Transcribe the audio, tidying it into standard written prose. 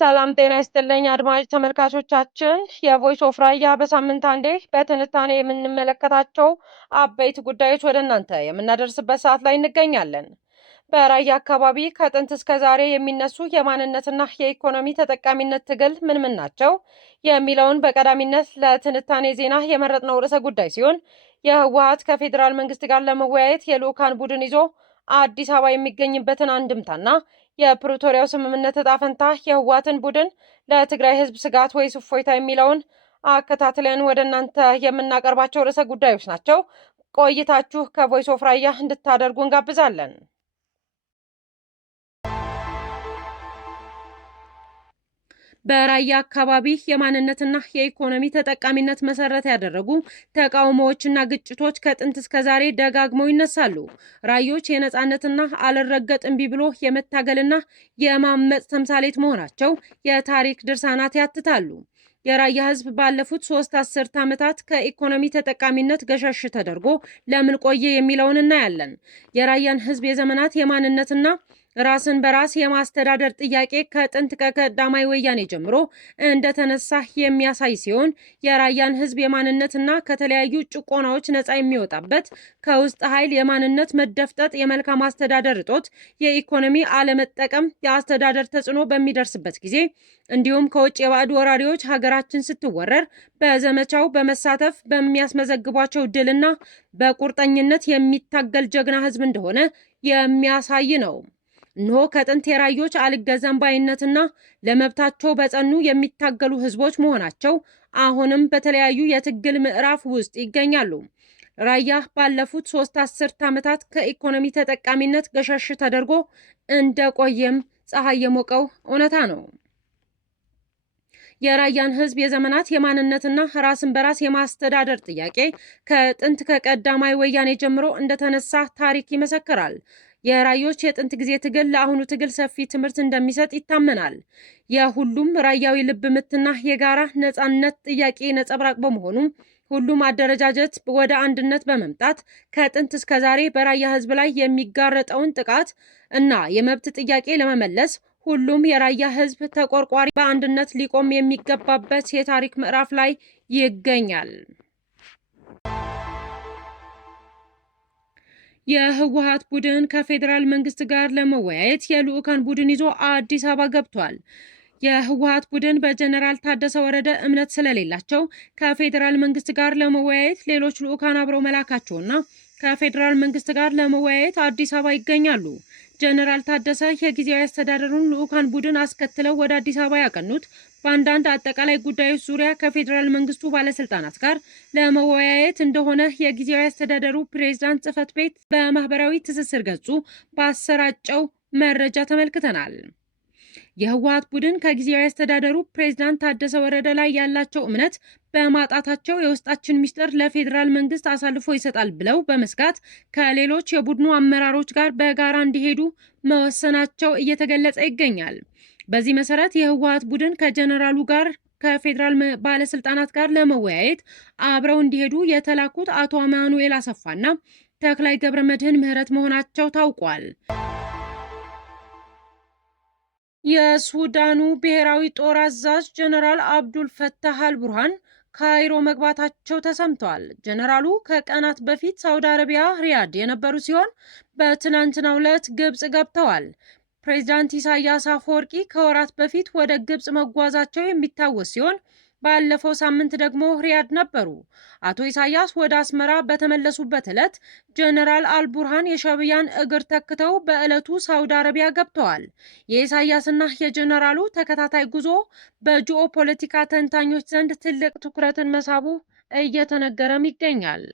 ሰላም ጤና ይስጥልኝ አድማጭ ተመልካቾቻችን፣ የቮይስ ኦፍ ራያ በሳምንት አንዴ በትንታኔ የምንመለከታቸው አበይት ጉዳዮች ወደ እናንተ የምናደርስበት ሰዓት ላይ እንገኛለን። በራያ አካባቢ ከጥንት እስከ ዛሬ የሚነሱ የማንነትና የኢኮኖሚ ተጠቃሚነት ትግል ምን ምን ናቸው የሚለውን በቀዳሚነት ለትንታኔ ዜና የመረጥነው ርዕሰ ጉዳይ ሲሆን የህወሓት ከፌዴራል መንግስት ጋር ለመወያየት የልዑካን ቡድን ይዞ አዲስ አበባ የሚገኝበትን አንድምታና የፕሪቶሪያው ስምምነት ዕጣ ፈንታ የህወሓትን ቡድን ለትግራይ ህዝብ ስጋት ወይስ እፎይታ የሚለውን አከታትለን ወደ እናንተ የምናቀርባቸው ርዕሰ ጉዳዮች ናቸው። ቆይታችሁ ከቮይስ ኦፍ ራያ እንድታደርጉ እንጋብዛለን። በራያ አካባቢ የማንነትና የኢኮኖሚ ተጠቃሚነት መሰረት ያደረጉ ተቃውሞዎችና ግጭቶች ከጥንት እስከ ዛሬ ደጋግመው ይነሳሉ። ራዮች የነጻነትና አልረገጥ እምቢ ብሎ የመታገልና የማመጽ ተምሳሌት መሆናቸው የታሪክ ድርሳናት ያትታሉ። የራያ ህዝብ ባለፉት 3 አስርት ዓመታት ከኢኮኖሚ ተጠቃሚነት ገሸሽ ተደርጎ ለምን ቆየ የሚለውን እናያለን። የራያን ህዝብ የዘመናት የማንነትና ራስን በራስ የማስተዳደር ጥያቄ ከጥንት ከቀዳማይ ወያኔ ጀምሮ እንደተነሳ የሚያሳይ ሲሆን የራያን ህዝብ የማንነትና ከተለያዩ ጭቆናዎች ነፃ የሚወጣበት ከውስጥ ኃይል የማንነት መደፍጠጥ፣ የመልካም አስተዳደር እጦት፣ የኢኮኖሚ አለመጠቀም፣ የአስተዳደር ተጽዕኖ በሚደርስበት ጊዜ እንዲሁም ከውጭ የባዕድ ወራሪዎች ሀገራችን ስትወረር በዘመቻው በመሳተፍ በሚያስመዘግቧቸው ድልና በቁርጠኝነት የሚታገል ጀግና ህዝብ እንደሆነ የሚያሳይ ነው። እነሆ ከጥንት የራዮች አልገዛም ባይነትና ለመብታቸው በጸኑ የሚታገሉ ህዝቦች መሆናቸው አሁንም በተለያዩ የትግል ምዕራፍ ውስጥ ይገኛሉ። ራያ ባለፉት 3 አስርት ዓመታት ከኢኮኖሚ ተጠቃሚነት ገሸሽ ተደርጎ እንደቆየም ፀሐይ የሞቀው እውነታ ነው። የራያን ህዝብ የዘመናት የማንነትና ራስን በራስ የማስተዳደር ጥያቄ ከጥንት ከቀዳማይ ወያኔ ጀምሮ እንደተነሳ ታሪክ ይመሰክራል። የራዮች የጥንት ጊዜ ትግል ለአሁኑ ትግል ሰፊ ትምህርት እንደሚሰጥ ይታመናል። የሁሉም ራያዊ ልብ ምትና የጋራ ነጻነት ጥያቄ ነጸብራቅ በመሆኑ ሁሉም አደረጃጀት ወደ አንድነት በመምጣት ከጥንት እስከ ዛሬ በራያ ህዝብ ላይ የሚጋረጠውን ጥቃት እና የመብት ጥያቄ ለመመለስ ሁሉም የራያ ህዝብ ተቆርቋሪ በአንድነት ሊቆም የሚገባበት የታሪክ ምዕራፍ ላይ ይገኛል። የህወሓት ቡድን ከፌዴራል መንግስት ጋር ለመወያየት የልዑካን ቡድን ይዞ አዲስ አበባ ገብቷል። የህወሓት ቡድን በጀነራል ታደሰ ወረደ እምነት ስለሌላቸው ከፌዴራል መንግስት ጋር ለመወያየት ሌሎች ልዑካን አብረው መላካቸውና ከፌዴራል መንግስት ጋር ለመወያየት አዲስ አበባ ይገኛሉ። ጀነራል ታደሰ የጊዜያዊ አስተዳደሩን ልዑካን ቡድን አስከትለው ወደ አዲስ አበባ ያቀኑት በአንዳንድ አጠቃላይ ጉዳዮች ዙሪያ ከፌዴራል መንግስቱ ባለስልጣናት ጋር ለመወያየት እንደሆነ የጊዜያዊ አስተዳደሩ ፕሬዝዳንት ጽህፈት ቤት በማህበራዊ ትስስር ገጹ ባሰራጨው መረጃ ተመልክተናል። የህወሓት ቡድን ከጊዜያዊ አስተዳደሩ ፕሬዝዳንት ታደሰ ወረደ ላይ ያላቸው እምነት በማጣታቸው የውስጣችን ሚስጥር ለፌዴራል መንግስት አሳልፎ ይሰጣል ብለው በመስጋት ከሌሎች የቡድኑ አመራሮች ጋር በጋራ እንዲሄዱ መወሰናቸው እየተገለጸ ይገኛል። በዚህ መሰረት የህወሓት ቡድን ከጀነራሉ ጋር ከፌዴራል ባለስልጣናት ጋር ለመወያየት አብረው እንዲሄዱ የተላኩት አቶ አማኑኤል አሰፋና ተክላይ ገብረመድህን ምህረት መሆናቸው ታውቋል። የሱዳኑ ብሔራዊ ጦር አዛዥ ጀነራል አብዱል ፈታህ አልቡርሃን ካይሮ መግባታቸው ተሰምቷል። ጀነራሉ ከቀናት በፊት ሳውዲ አረቢያ ሪያድ የነበሩ ሲሆን በትናንትናው ዕለት ግብጽ ገብተዋል። ፕሬዝዳንት ኢሳያስ አፈወርቂ ከወራት በፊት ወደ ግብጽ መጓዛቸው የሚታወስ ሲሆን ባለፈው ሳምንት ደግሞ ሪያድ ነበሩ። አቶ ኢሳያስ ወደ አስመራ በተመለሱበት ዕለት ጀነራል አልቡርሃን የሻዕቢያን እግር ተክተው በዕለቱ ሳውዲ አረቢያ ገብተዋል። የኢሳያስና የጀነራሉ ተከታታይ ጉዞ በጂኦ ፖለቲካ ተንታኞች ዘንድ ትልቅ ትኩረትን መሳቡ እየተነገረም ይገኛል።